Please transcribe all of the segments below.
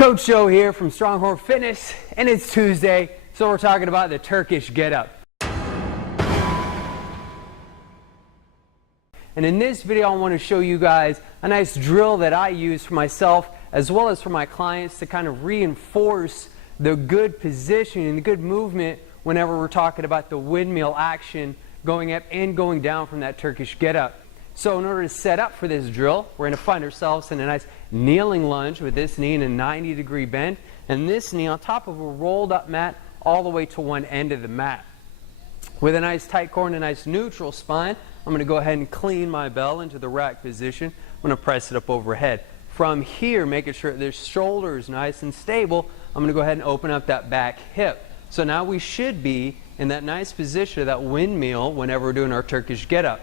Coach Joe here from Stronghorn Fitness, and it's Tuesday, so we're talking about the Turkish Get Up. And in this video, I want to show you guys a nice drill that I use for myself as well as for my clients to kind of reinforce the good position and the good movement whenever we're talking about the windmill action going up and going down from that Turkish Get Up. So in order to set up for this drill, we're going to find ourselves in a nice kneeling lunge with this knee in a 90-degree bend and this knee on top of a rolled up mat all the way to one end of the mat. With a nice tight core and a nice neutral spine, I'm going to go ahead and clean my bell into the rack position. I'm going to press it up overhead. From here, making sure the shoulder is nice and stable, I'm going to go ahead and open up that back hip. So now we should be in that nice position of that windmill whenever we're doing our Turkish Get Up.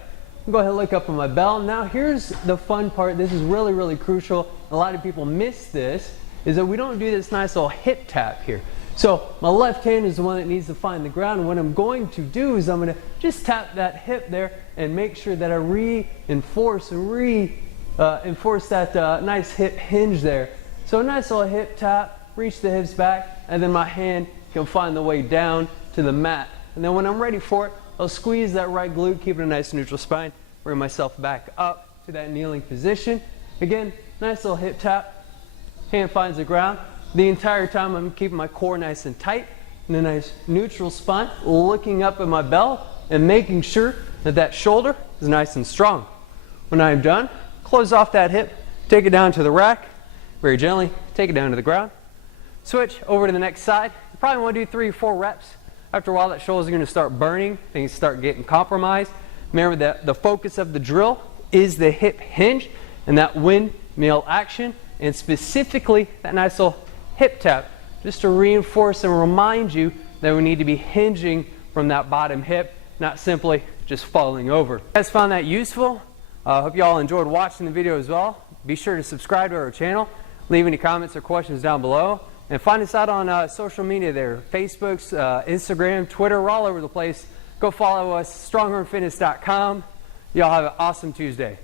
Go ahead and look up on my bell. Now here's the fun part. This is really crucial. A lot of people miss this, is that we don't do this nice little hip tap here. So my left hand is the one that needs to find the ground. And what I'm going to do is I'm going to just tap that hip there and make sure that I reinforce that nice hip hinge there. So a nice little hip tap, reach the hips back, and then my hand can find the way down to the mat. And then when I'm ready for it, I'll squeeze that right glute, keep it a nice neutral spine, bring myself back up to that kneeling position. Again, nice little hip tap, hand finds the ground. The entire time I'm keeping my core nice and tight and a nice neutral spine, looking up at my bell and making sure that that shoulder is nice and strong. When I'm done, close off that hip, take it down to the rack, very gently, take it down to the ground. Switch over to the next side. You probably want to do 3 or 4 reps. After a while, that shoulder is going to start burning, things start getting compromised. Remember that the focus of the drill is the hip hinge and that windmill action, and specifically that nice little hip tap, just to reinforce and remind you that we need to be hinging from that bottom hip, not simply just falling over. If you guys found that useful, I hope you all enjoyed watching the video as well. Be sure to subscribe to our channel, leave any comments or questions down below. And find us out on social media there, Facebook, Instagram, Twitter, we're all over the place. Go follow us, stronghornfitness.com. Y'all have an awesome Tuesday.